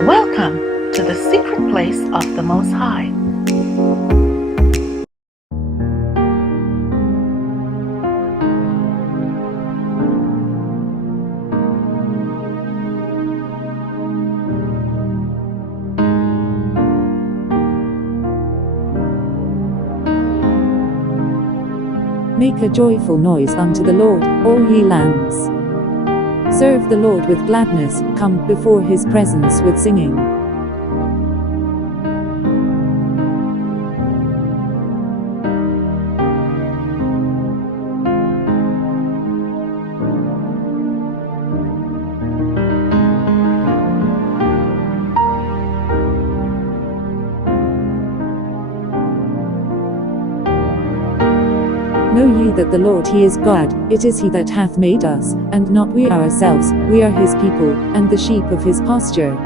Welcome to the secret place of the Most High. Make a joyful noise unto the Lord, all ye lands. Serve the Lord with gladness, come before his presence with singing. Know ye that the Lord he is God, it is he that hath made us, and not we ourselves, we are his people, and the sheep of his pasture.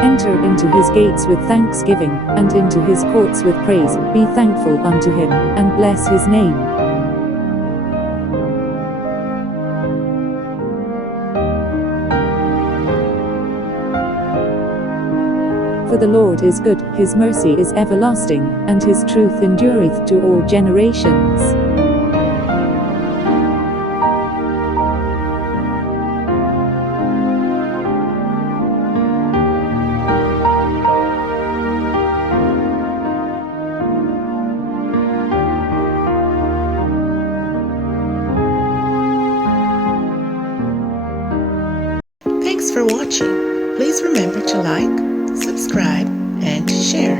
Enter into his gates with thanksgiving, and into his courts with praise. Be thankful unto him, and bless his name. For the Lord is good, his mercy is everlasting, and his truth endureth to all generations. Thanks for watching. Please remember to like, subscribe, and share.